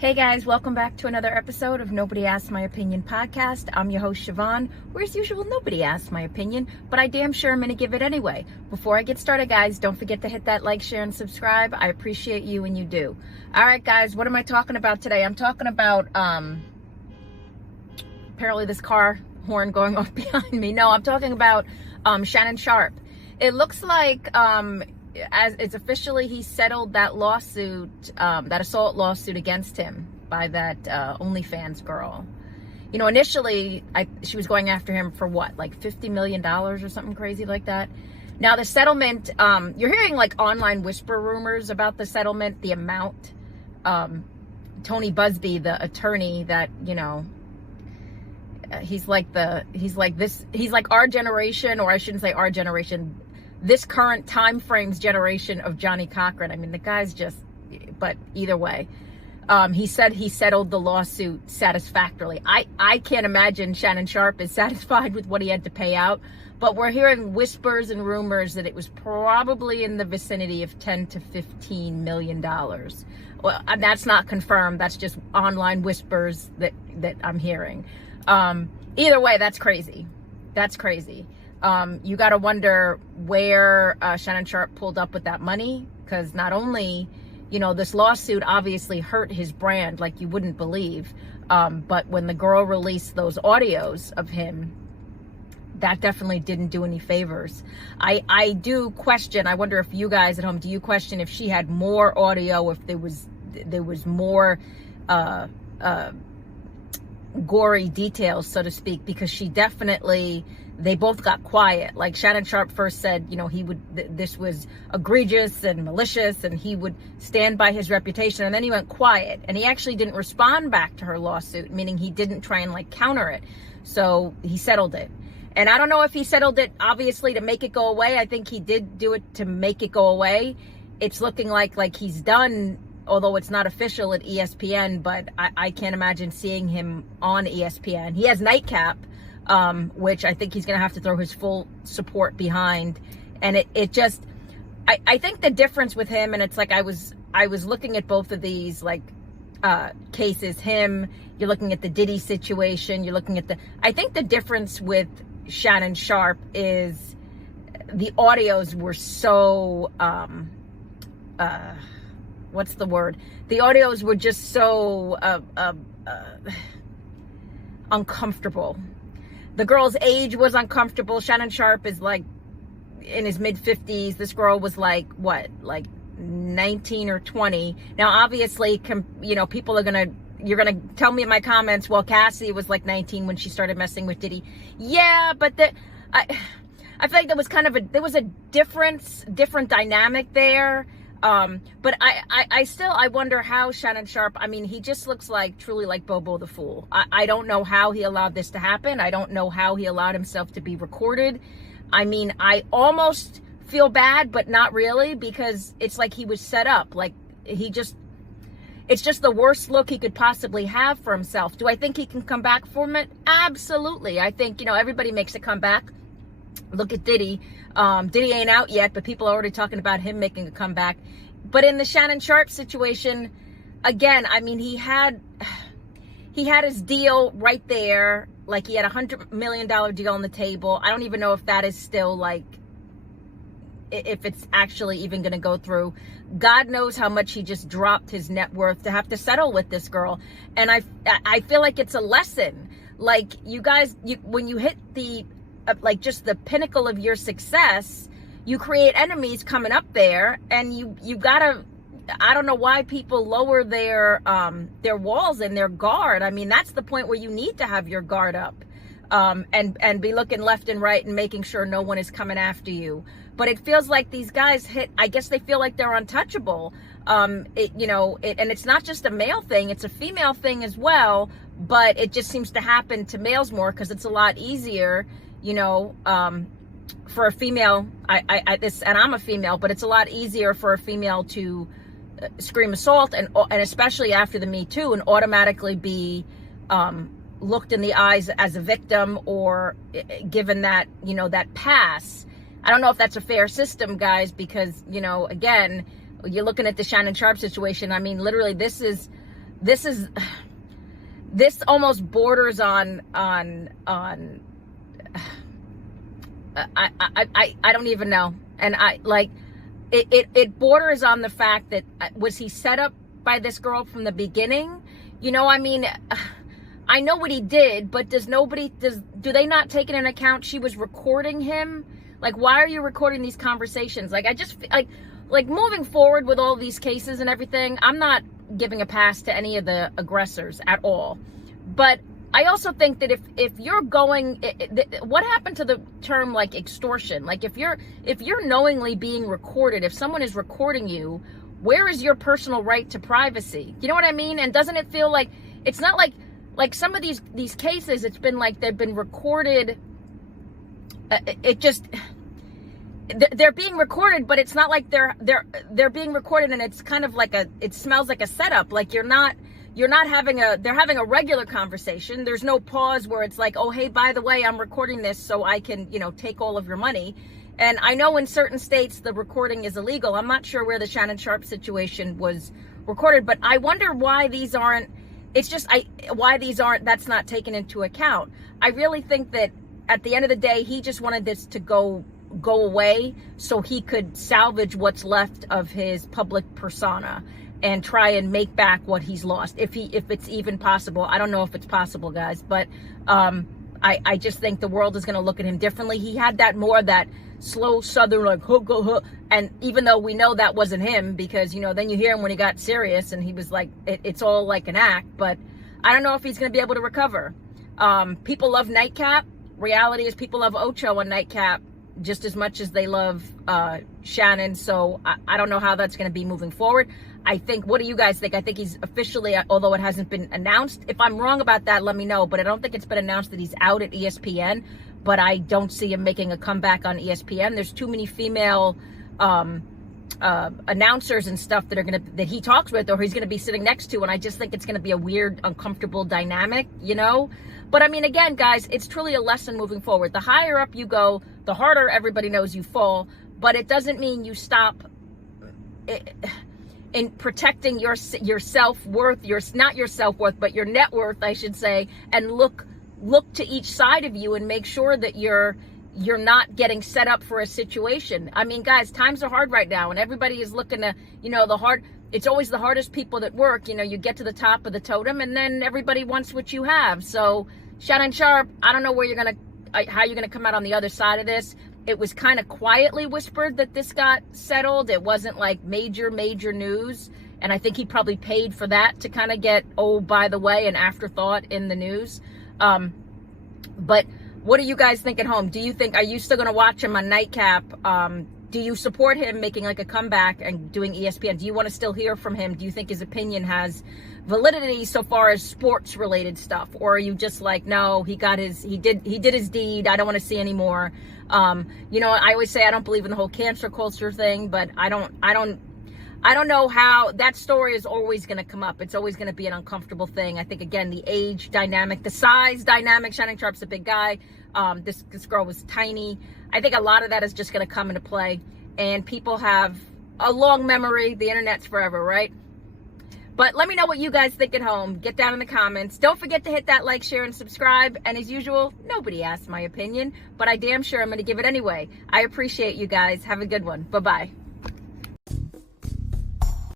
Hey guys, welcome back to another episode of Nobody Asked My Opinion podcast. I'm your host, Siobhan, where as usual, nobody asked my opinion, but I damn sure I'm going to give it anyway. Before I get started, guys, don't forget to hit that like, share, and subscribe. I appreciate you when you do. All right, guys, what am I talking about today? I'm talking about, apparently this car horn going off behind me. No, I'm talking about Shannon Sharpe. It looks like, as it's officially, he settled that lawsuit, that assault lawsuit against him by that OnlyFans girl. You know, initially, she was going after him for what, like $50 million or something crazy like that. Now, the settlement, you're hearing like online whisper rumors about the settlement, the amount. Tony Busby, the attorney that, you know, he's like our generation, or I shouldn't say our generation, this current time frame's generation of Johnny Cochran. I mean, the guy's just, but either way, he said he settled the lawsuit satisfactorily. I can't imagine Shannon Sharpe is satisfied with what he had to pay out, but we're hearing whispers and rumors that it was probably in the vicinity of 10 to 15 million dollars. Well, that's not confirmed. That's just online whispers that I'm hearing. Either way, that's crazy. That's crazy. You got to wonder where Shannon Sharpe pulled up with that money, because not only, you know, this lawsuit obviously hurt his brand like you wouldn't believe, but when the girl released those audios of him, that definitely didn't do any favors. I do question, I wonder if you guys at home, do you question if she had more audio, if there was more gory details, so to speak, because she definitely, they both got quiet. Like Shannon Sharpe first said, you know, this was egregious and malicious, and he would stand by his reputation. And then he went quiet, and he actually didn't respond back to her lawsuit, meaning he didn't try and like counter it. So he settled it. And I don't know if he settled it obviously to make it go away. I think he did do it to make it go away. It's looking like he's done, although it's not official at ESPN, but I can't imagine seeing him on ESPN. He has Nightcap, which I think he's going to have to throw his full support behind. And it just, I think the difference with him, and it's like I was looking at both of these like cases, you're looking at the Diddy situation, you're looking at I think the difference with Shannon Sharpe is the audios were so, what's the word? The audios were just so uncomfortable. The girl's age was uncomfortable. Shannon Sharpe is like in his mid-50s. This girl was like, what, like 19 or 20. Now, obviously, you know, people are you're going to tell me in my comments, well, Cassie was like 19 when she started messing with Diddy. Yeah, but I feel like there was a different dynamic there. But I wonder how Shannon Sharpe, I mean, he just looks like truly like Bobo the Fool. I don't know how he allowed this to happen. I don't know how he allowed himself to be recorded. I mean, I almost feel bad, but not really, because it's like he was set up. Like it's just the worst look he could possibly have for himself. Do I think he can come back from it? Absolutely. I think, you know, everybody makes a comeback. Look at Diddy. Diddy ain't out yet, but people are already talking about him making a comeback. But in the Shannon Sharpe situation, again, I mean, he had his deal right there. Like, he had $100 million deal on the table. I don't even know if that is still like, if it's actually even going to go through. God knows how much he just dropped his net worth to have to settle with this girl. And I feel like it's a lesson. Like, you guys, when you hit the like just the pinnacle of your success, you create enemies coming up there, and you gotta, I don't know why people lower their walls and their guard. I mean, that's the point where you need to have your guard up, and be looking left and right and making sure no one is coming after you. But it feels like these guys I guess they feel like they're untouchable. And it's not just a male thing, it's a female thing as well, but it just seems to happen to males more because it's a lot easier, you know, for a female, and I'm a female, but it's a lot easier for a female to scream assault, and especially after the Me Too, and automatically be looked in the eyes as a victim, or given that, you know, that pass. I don't know if that's a fair system, guys, because, you know, again, you're looking at the Shannon Sharpe situation. I mean, literally, this is this almost borders on I don't even know. And it borders on the fact that, was he set up by this girl from the beginning? You know, I mean, I know what he did, but do they not take into account she was recording him? Like, why are you recording these conversations? Like, I just, like moving forward with all these cases and everything, I'm not giving a pass to any of the aggressors at all. But I also think that if you're going, what happened to the term like extortion? Like, if you're knowingly being recorded, if someone is recording you, where is your personal right to privacy? You know what I mean? And doesn't it feel like, it's not like some of these cases, it's been like they've been recorded. They're being recorded, but it's not like they're being recorded and it's kind of like it smells like a setup. Like they're having a regular conversation. There's no pause where it's like, oh, hey, by the way, I'm recording this so I can, take all of your money. And I know in certain states the recording is illegal. I'm not sure where the Shannon Sharpe situation was recorded, but I wonder why these aren't, that's not taken into account. I really think that at the end of the day, he just wanted this to go away so he could salvage what's left of his public persona and try and make back what he's lost, if it's even possible. I don't know if it's possible, guys, but I just think the world is going to look at him differently. He had that slow southern, like, hook, go, hook. And even though we know that wasn't him, because, then you hear him when he got serious and he was like, it's all like an act, but I don't know if he's going to be able to recover. People love Nightcap. Reality is people love Ocho on Nightcap just as much as they love Shannon. So I don't know how that's going to be moving forward. I think, what do you guys think? I think he's officially, although it hasn't been announced. If I'm wrong about that, let me know. But I don't think it's been announced that he's out at ESPN. But I don't see him making a comeback on ESPN. There's too many female announcers and stuff that he talks with, or he's gonna be sitting next to, and I just think it's gonna be a weird, uncomfortable dynamic, But I mean, again, guys, it's truly a lesson moving forward. The higher up you go, the harder everybody knows you fall. But it doesn't mean you stop in protecting your self-worth, not your self-worth, but your net worth, I should say, and look to each side of you and make sure that you're not getting set up for a situation. I mean, guys, times are hard right now, and everybody is looking to, it's always the hardest people that work. You get to the top of the totem, and then everybody wants what you have. So, Shannon Sharpe, I don't know how you're gonna come out on the other side of this. It was kind of quietly whispered that this got settled. It wasn't like major news. And I think he probably paid for that to kind of get, oh, by the way, an afterthought in the news. But what do you guys think at home? Are you still going to watch him on Nightcap? Do you support him making like a comeback and doing ESPN? Do you want to still hear from him? Do you think his opinion has validity so far as sports related stuff? Or are you just like, no, he did his deed. I don't want to see any more. I always say I don't believe in the whole cancel culture thing, but I don't know how that story is always going to come up. It's always going to be an uncomfortable thing. I think, again, the age dynamic, the size dynamic. Shannon Sharpe's a big guy. This girl was tiny. I think a lot of that is just going to come into play. And people have a long memory. The internet's forever, right? But let me know what you guys think at home. Get down in the comments. Don't forget to hit that like, share, and subscribe. And as usual, nobody asked my opinion, but I damn sure I'm going to give it anyway. I appreciate you guys. Have a good one. Bye-bye.